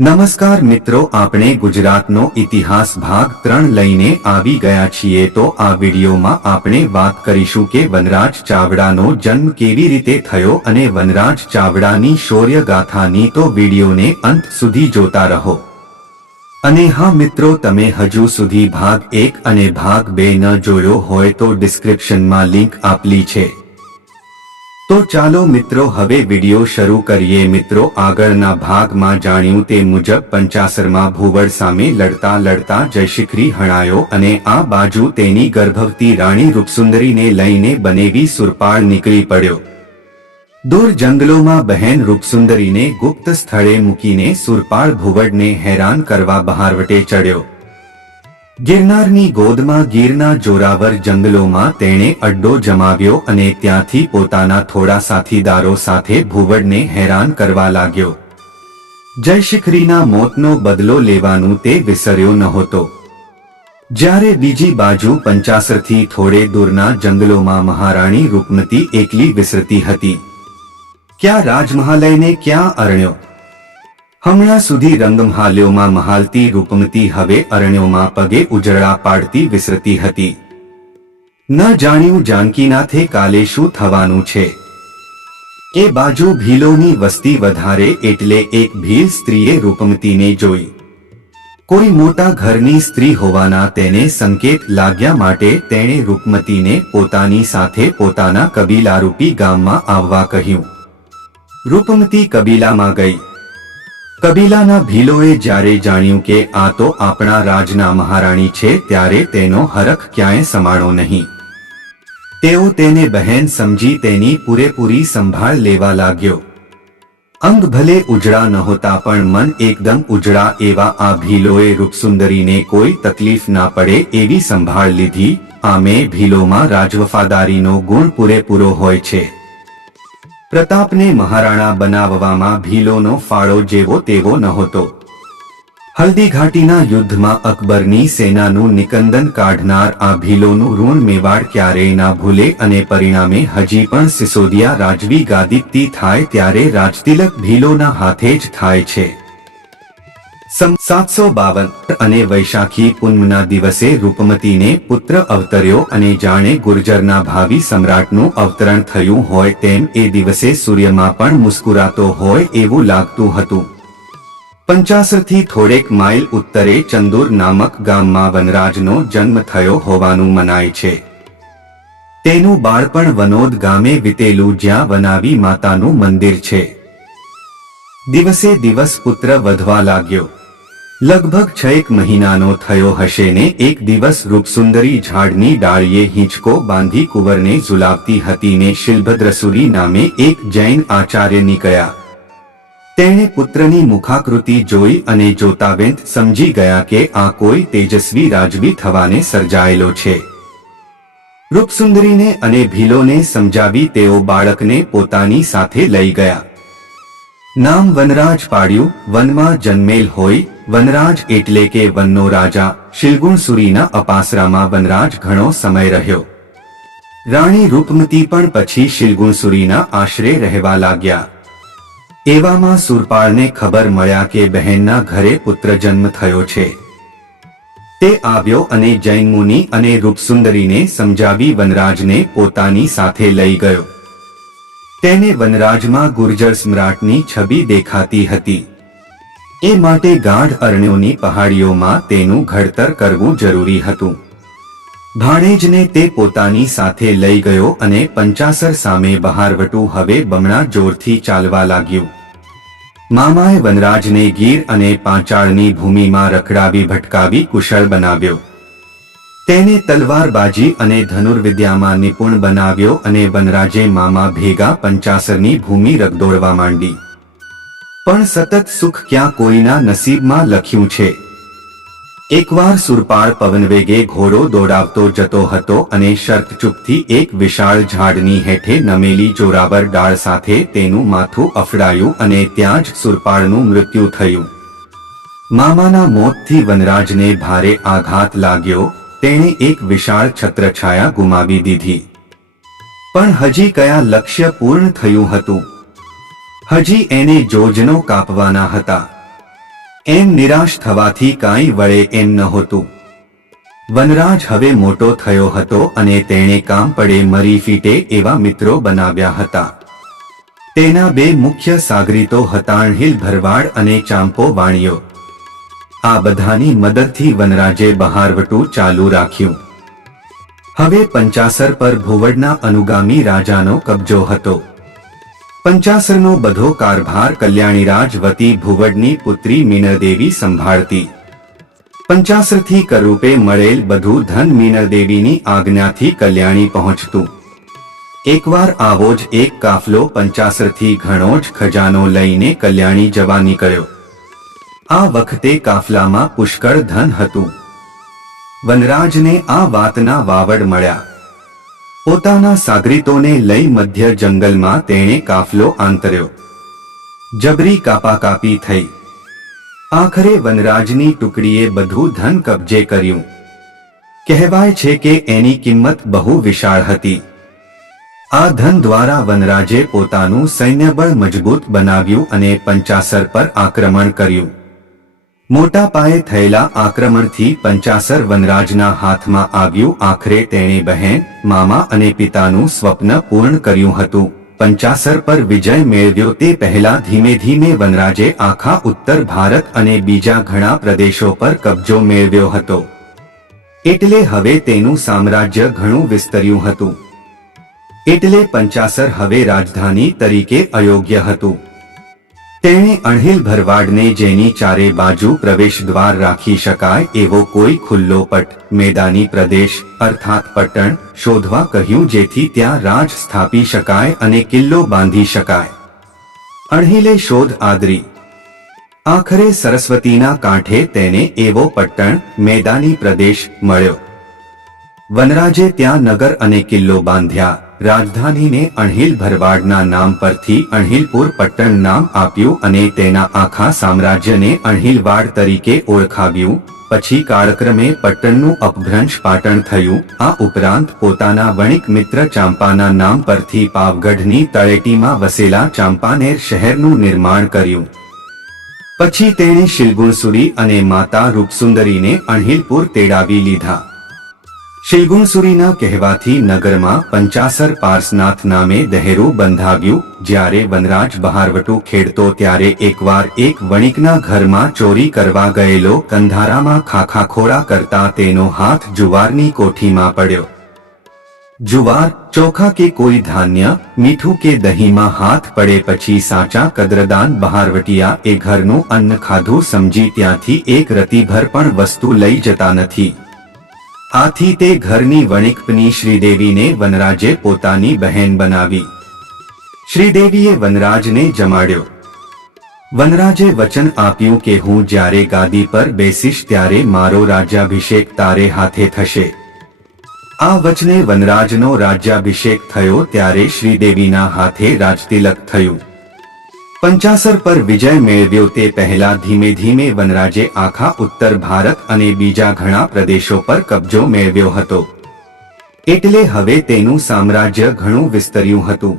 નમસ્કાર મિત્રો, આપણે ગુજરાતનો ઇતિહાસ ભાગ ત્રણ લઈને આવી ગયા છીએ. તો આ વિડીયોમાં આપણે વાત કરીશું કે વનરાજ ચાવડાનો જન્મ કેવી રીતે થયો અને વનરાજ ચાવડાની શૌર્ય ગાથાની તો વિડીયોને અંત સુધી જોતા રહો. અને હા મિત્રો, તમે હજુ સુધી ભાગ એક અને ભાગ બે ન જોયો હોય તો ડિસ્ક્રિપ્શનમાં લિંક આપલી છે. તો ચાલો મિત્રો હવે વિડિયો શરૂ કરીએ. મિત્રો, આગળના ભાગમાં જાણ્યું તે મુજબ પંચાસરમાં ભૂવડ સામે લડતા લડતા જયશિખરી હણાયો અને આ બાજુ તેની ગર્ભવતી રાણી રૂપસુંદરીને લઈને બનેવી સુરપાળ નીકળી પડ્યો. દૂર જંગલોમાં બહેન રૂપસુંદરીને ગુપ્ત સ્થળે મૂકીને સુરપાળ ભૂવડને હેરાન કરવા બહારવટે ચડ્યો. ગિરનારની ગોદમાં ગીરના જોરાવર જંગલોમાં તેણે અડ્ડો જમાવ્યો અને ત્યાંથી પોતાના થોડા સાથીદારો સાથે ભૂવડને હેરાન કરવા લાગ્યો. જયશિખરીના મોતનો બદલો લેવાનું તે વિસર્યો નહોતો. જ્યારે બીજી બાજુ પંચાસરથી થોડે દૂરના જંગલોમાં મહારાણી રૂપમતી એકલી વિસરતી હતી. ક્યાં રાજમહાલયને ક્યાં અરણ્યો? હમણાં સુધી રંગમહાલ્યોમાં મહાલતી રૂપમતી હવે અરણ્યોમાં પગે ઉજળા પાડતી વિસરતી હતી. ન જાણ્યું જાનકીનાથે કાલે શું થવાનું છે. એ બાજુ ભીલોની વસ્તી વધારે એટલે એક ભીલ સ્ત્રીએ રૂપમતીને જોઈ. કોઈ મોટા ઘરની સ્ત્રી હોવાના તેને સંકેત લાગ્યા માટે તેણે રૂપમતીને પોતાની સાથે પોતાના કબીલારૂપી ગામમાં આવવા કહ્યું. રૂપમતી કબીલામાં ગઈ. કબીલાના ભીલોએ જ્યારે જાણ્યું કે આ તો આપણા રાજના મહારાણી છે, ત્યારે તેનો હરખ ક્યાંય સમાણો નહીં. તેઓ તેને બહેન સમજી તેની પૂરેપૂરી સંભાળ લેવા લાગ્યો. અંગ ભલે ઉજળા નહોતા, પણ મન એકદમ ઉજળા એવા આ ભીલોએ રૂપસુંદરીને કોઈ તકલીફ ના પડે એવી સંભાળ લીધી. આમે ભીલોમાં રાજવફાદારીનો ગુણ પૂરેપૂરો હોય છે. પ્રતાપને મહારાણા બનાવવામાં ભીલોનો ફાળો જેવો તેવો નહોતો. હલ્દી ઘાટીના યુદ્ધમાં અકબરની સેનાનું નિકંદન કાઢનાર આ ભીલોનું ઋણ મેવાડ ક્યારેય ના ભૂલે અને પરિણામે હજી પણ સિસોદિયા રાજવી ગાદીપ્તી થાય ત્યારે રાજતિલક ભીલોના હાથે જ થાય છે. સાતસો બાવન અને વૈશાખી પૂનમના દિવસે રૂપમતીને પુત્ર અવતર્યો અને જાણે ગુર્જરના ભાવિ સમ્રાટનું અવતરણ થયું હોય તેમ એ દિવસે સૂર્યમાં પણ મુસ્કુરાતો હોય એવું લાગતું હતું. પંચાસરથી થોડેક માઇલ ઉત્તરે ચંદુર નામક ગામમાં વનરાજનો જન્મ થયો હોવાનું મનાય છે. તેનું બાળપણ વનોદ ગામે વીતેલું જ્યાં વનાવી માતાનું મંદિર છે. દિવસે દિવસ પુત્ર વધવા લાગ્યો. લગભગ છ એક મહિનાનો થયો હશે ને એક દિવસ રૂપસુંદરી ઝાડની ડાળીએ હિંચકો બાંધી કુંવરને ઝુલાવતી હતી ને શિલભદ્રસુરી નામે એક જૈન આચાર્ય નીકળ્યા. તેણે પુત્રની મુખાકૃતિ જોઈ અને જોતાવેંત સમજી ગયા કે આ કોઈ તેજસ્વી રાજવી થવાને સર્જાયેલો છે. રૂપસુંદરીને અને ભીલોને સમજાવી તેઓ બાળકને પોતાની સાથે લઈ ગયા. નામ વનરાજ પાડ્યું, વનમાં જન્મેલ હોય, વનરાજ એટલે કે વનનો રાજા શિલગુણસુરીના અપાસરામાં વનરાજ ઘણો સમય રહ્યો. રાણી રૂપમતી પણ પછી શિલગુણસુરીના આશરે રહેવા લાગ્યા. એવામાં સુરપાળને ખબર મળ્યા કે બહેનના ઘરે પુત્ર જન્મ થયો છે. તે આવ્યો અને જૈન મુનિ અને રૂપસુંદરીને સમજાવી વનરાજને પોતાની સાથે લઈ ગયો. તેને વનરાજમાં ગુર્જર સમ્રાટની છબી દેખાતી હતી. એ માટે ગાઢ અરણ્યોની પહાડીઓમાં તેનું ઘડતર કરવું જરૂરી હતું. ભાણેજને તે પોતાની સાથે લઈ ગયો અને પંચાસર સામે બહારવટું હવે બમણા જોરથી ચાલવા લાગ્યું. મામાએ વનરાજને ગીર અને પાંચાળની ભૂમિમાં રખડાવી ભટકાવી કુશળ બનાવ્યો. તેને તલવારબાજી અને ધનુર્વિદ્યામાં નિપુણ બનાવ્યો અને વનરાજે મામા ભેગા પંચાસરની ભૂમિ રગદોળવા માંડી. પણ સતત સુખ ક્યાં કોઈના નસીબમાં લખ્યું છે? એકવાર સુરપાળ પવનવેગે ઘોડો દોડાવતો જતો હતો અને શર્ત ચૂપથી એક વિશાળ ઝાડની હેઠે નમેલી જોરાવર ડાળ સાથે તેનું માથું અફડાયું અને ત્યાં જ સુરપાળનું મૃત્યુ થયું. મામાના મોતથી વનરાજને ભારે આઘાત લાગ્યો તેણે એક વિશાળ છત્રછાયા ગુમાવી દીધી. પણ હજી કયા લક્ષ્ય પૂર્ણ થયું હતું? હજી એને જોજનો કાપવાના હતા. એમ નિરાશ થવાથી કાંઈ વળે એમ નહોતું. વનરાજ હવે મોટો થયો હતો અને તેણે કામ પડે મરી ફીટે એવા મિત્રો બનાવ્યા હતા. તેના બે મુખ્ય સાગરીતો હતાણહિલ ભરવાડ અને ચાંપો વાણિયો. આ બધાની મદદથી વનરાજે બહારવટું ચાલુ રાખ્યું. હવે પંચાસર પર ભુવડના અનુગામી રાજાનો કબજો હતો. પંચાસરનો બધો કારભાર કલ્યાણીરાજ વતી ભુવડની પુત્રી મીનળદેવી સંભાળતી. પંચાસરથી કરૂપે મળેલ બધું ધન મીનળદેવીની આજ્ઞાથી કલ્યાણી પહોંચતું. એકવાર આવો જ એક કાફલો પંચાસરથી ઘણો જ ખજાનો લઈને કલ્યાણી જવા નીકળ્યો. આ વખતે કાફલામાં પુષ્કળ ધન હતું. વનરાજને આ વાતના વાવડ મળ્યા. પોતાના સાગરીતોને લઈ મધ્ય જંગલમાં તેણે કાફલો આંતર્યો. જબરી કાપાકાપી થઈ. આખરે વનરાજની ટુકડીએ બધું ધન કબજે કર્યું. કહેવાય છે કે એની કિંમત બહુ વિશાળ હતી. આ ધન દ્વારા વનરાજે પોતાનું સૈન્યબળ મજબૂત બનાવ્યું અને પંચાસર પર આક્રમણ કર્યું. મોટા પાયે થયેલા આક્રમણથી પંચાસર વનરાજના હાથમાં આવ્યું આખરે તેણે બહેન, મામા અને પિતાનું સ્વપ્ન પૂર્ણ કર્યું હતું. પંચાસર પર વિજય મેળવ્યો તે પહેલા ધીમે ધીમે વનરાજે આખા ઉત્તર ભારત અને બીજા ઘણા પ્રદેશો પર કબજો મેળવ્યો હતો. એટલે હવે તેનું સામ્રાજ્ય ઘણું વિસ્તર્યું હતું. એટલે પંચાસર હવે રાજધાની તરીકે અયોગ્ય હતું. તેણે અણહિલ ભરવાડને જેની ચારે બાજુ પ્રવેશ દ્વાર રાખી શકાય એવો કોઈ ખુલ્લો પટ, મેદાની પ્રદેશ, અર્થાત પટણ, શોધવા કહ્યું જેથી ત્યાં રાજ સ્થાપી શકાય અને કિલ્લો બાંધી શકાય. અણહિલે શોધ આદરી. આખરે સરસ્વતીના કાંઠે તેને એવો પટ્ટણ મેદાની પ્રદેશ મળ્યો. વનરાજે ત્યાં નગર અને કિલ્લો બાંધ્યા. રાજધાનીને અણહિલ ભરવાડના નામ પરથી અણહિલપુર પટ્ટણ નામ આપ્યું અને તેના આખા સામ્રાજ્યને અણહિલવાડ તરીકે ઓળખાવ્યું. પછી કાળક્રમે પટ્ટણનું અપભ્રંશ પાટણ થયું. આ ઉપરાંત પોતાના વણિક મિત્ર ચાંપાના નામ પરથી પાવગઢની તળેટીમાં વસેલા ચાંપાનેર શહેરનું નિર્માણ કર્યું. પછી તેણે શિલગુણસુરી અને માતા રૂપસુંદરીને અણહિલપુર તેડાવી લીધા. શિલગુણસુરીના કહેવાથી નગરમાં પંચાસર પાર્સનાથ નામે દહેરું બંધાવ્યું જ્યારે વનરાજ બહારવટું ખેડતો ત્યારે એકવાર એક વણિકના ઘરમાં ચોરી કરવા ગયેલો કંધારામાં ખાખાખોરા કરતા તેનો હાથ જુવારની કોઠીમાં પડ્યો. જુવાર, ચોખા કે કોઈ ધાન્ય, મીઠું કે દહીંમાં હાથ પડે પછી સાચા કદ્રદાન બહારવટિયા એ ઘરનું અન્ન ખાધું સમજી ત્યાંથી એક રતિભર પણ વસ્તુ લઈ જતા નથી. આથી તે ઘરની વણિકપની શ્રીદેવીને વનરાજે પોતાની બહેન બનાવી. શ્રીદેવીએ વનરાજને જમાડ્યો. વનરાજે વચન આપ્યું કે હું જ્યારે ગાદી પર બેસીશ ત્યારે મારો રાજ્યાભિષેક તારે હાથે થશે. આ વચને વનરાજનો રાજ્યાભિષેક થયો ત્યારે શ્રીદેવીના હાથે રાજતિલક થયું. પંચાસર પર વિજય મેળવ્યો તે પહેલા ધીમે ધીમે વનરાજે આખા ઉત્તર ભારત અને બીજા ઘણા પ્રદેશો પર કબજો મેળવ્યો હતો. એટલે હવે તેનું સામ્રાજ્ય ઘણું વિસ્તર્યું હતું.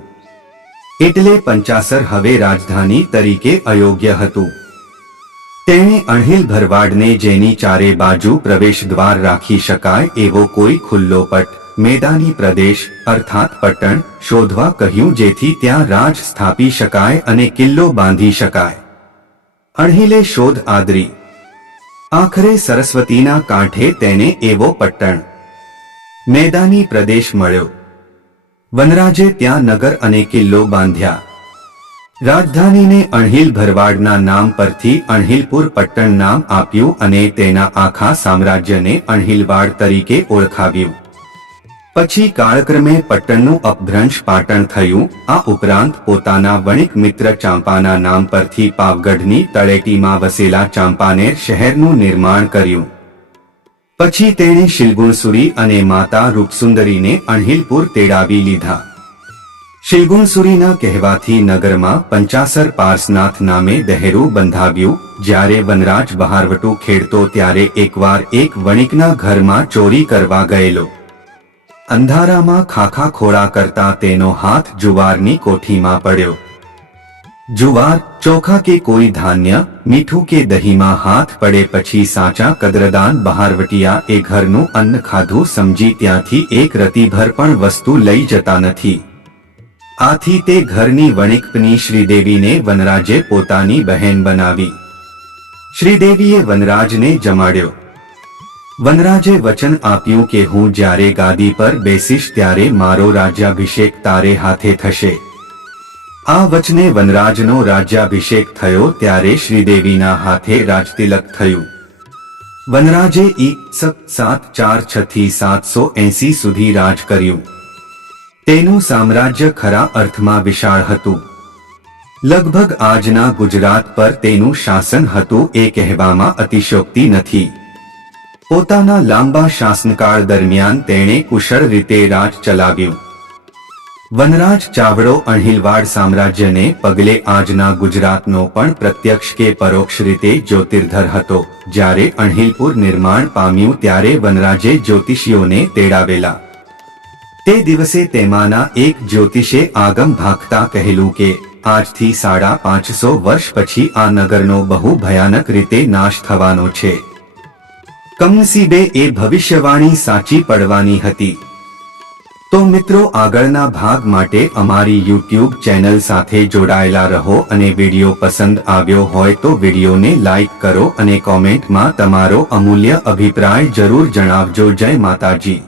એટલે પંચાસર હવે રાજધાની તરીકે અયોગ્ય હતું. તેણે અણહિલ ભરવાડને જેની ચારે બાજુ પ્રવેશ દ્વાર રાખી શકાય એવો કોઈ ખુલ્લો પટ મેદાની પ્રદેશ, અર્થાત પટ્ટણ, શોધવા કહ્યું જેથી ત્યાં રાજ સ્થાપી શકાય અને કિલ્લો બાંધી શકાય. અણહિલે શોધ આદરી. આખરે સરસ્વતીના કાંઠે તેને એવો પટ્ટણ. મેદાની પ્રદેશ મળ્યો. વનરાજે ત્યાં નગર અને કિલ્લો બાંધ્યા. રાજધાનીને અણહિલ ભરવાડના નામ પરથી અણહિલપુર પટ્ટણ નામ આપ્યું અને તેના આખા સામ્રાજ્યને અણહિલવાડ તરીકે ઓળખાવ્યું. પછી કાળક્રમે પટ્ટણનું અપભ્રંશ પાટણ થયું. આ ઉપરાંત પોતાના વણિક મિત્ર ચાંપાના નામ પરથી પાવગઢની તળેટીમાં વસેલા ચાંપાનેર શહેરનું નિર્માણ કર્યું. પછી તેણે શિલગુણસુરી અને માતા રૂપસુંદરીને અણહિલપુર તેડાવી લીધા. શિલગુણસુરીના કહેવાથી નગરમાં પંચાસર પાર્સનાથ નામે દહેરું બંધાવ્યું. જ્યારે વનરાજ બહારવટું ખેડતો ત્યારે એકવાર એક વણિકના ઘરમાં ચોરી કરવા ગયેલો. અંધારામાં ખાખા ખોળા કરતા તેનો હાથ જુવારની કોઠીમાં પડ્યો. જુવાર, ચોખા કે કોઈ ધાન્ય, મીઠું કે દહીંમાં હાથ પડે પછી સાચા કદરદાન બહારવટિયા એ ઘરનું અન્ન ખાધું સમજી ત્યાંથી એક રતિભર પણ વસ્તુ લઈ જતા નથી. આથી તે ઘરની વણિકપની શ્રીદેવીને વનરાજે પોતાની બહેન બનાવી. શ્રીદેવીએ વનરાજને જમાડ્યો. વનરાજે વચન આપ્યું કે હું જ્યારે ગાદી પર બેસીશ ત્યારે મારો રાજ્યાભિષેક તારે હાથે થશે. આ વચને વનરાજનો રાજ્યાભિષેક થયો ત્યારે શ્રીદેવીના હાથે રાજતિલક થયું. વનરાજે ઈ સાત ચાર છ થી સાતસો એંસી સુધી રાજ કર્યું. તેનું સામ્રાજ્ય ખરા અર્થમાં વિશાળ હતું. લગભગ આજના ગુજરાત પર તેનું શાસન હતું એ કહેવામાં અતિશયોક્તિ નથી. પોતાના લાંબા શાસનકાળ દરમિયાન તેણે કુશળ રીતે રાજ ચલાવ્યું. વનરાજ ચાવડો અણહિલવાડ સામ્રાજ્યને પગલે આજના ગુજરાતનો પણ પ્રત્યક્ષ કે પરોક્ષ રીતે જ્યોતિર્ધર હતો. જ્યારે અણહિલપુર નિર્માણ પામ્યું ત્યારે વનરાજે જ્યોતિષીઓને તેડાવેલા. તે દિવસે તેમાંના એક જ્યોતિષે આગમ ભાગતા કહેલું કે, આજથી સાડા પાંચસો વર્ષ પછી આ નગરનો બહુ ભયાનક રીતે નાશ થવાનો છે. કમનસીબે એ ભવિષ્યવાણી સાચી પડવાની હતી. તો મિત્રો આગળના ભાગ માટે અમારી યુટ્યુબ ચેનલ સાથે જોડાયેલા રહો અને વીડિયો પસંદ આવ્યો હોય તો વિડીયોને લાઇક કરો અને કોમેન્ટમાં તમારો અમૂલ્ય અભિપ્રાય જરૂર જણાવજો. જય માતાજી.